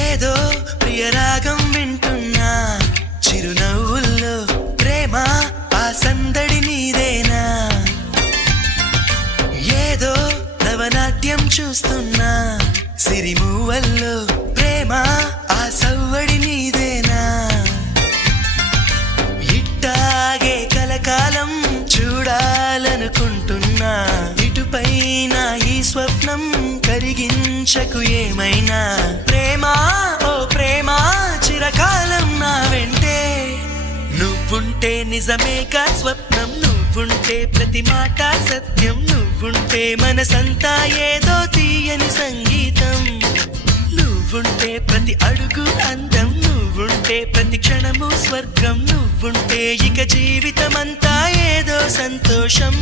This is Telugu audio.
ఏదో ప్రియరాగం వింటున్నా చిరునవ్వుల్లో ప్రేమ ఆ సందడి నీదేనా ఏదో నవనాట్యం చూస్తున్నా సిరిమూవల్లో ప్రేమ ఆ సవ్వడి నీదేనా ఇట్టాగే కలకాలం చూడాలనుకుంటున్నా ఇటుపైన ఈ స్వప్నం కరిగించకు ఏమైనా ప్రేమ ఓ ప్రేమ చిరకాలం నా వెంటే నువ్వుంటే నిజమేగా స్వప్నం నువ్వుంటే ప్రతి మాట సత్యం నువ్వుంటే మనసంతా ఏదో తీయని సంగీతం నువ్వుంటే ప్రతి అడుగు అందం నువ్వుంటే ప్రతి క్షణము స్వర్గం నువ్వుంటే ఇక జీవితమంతా ఏదో సంతోషం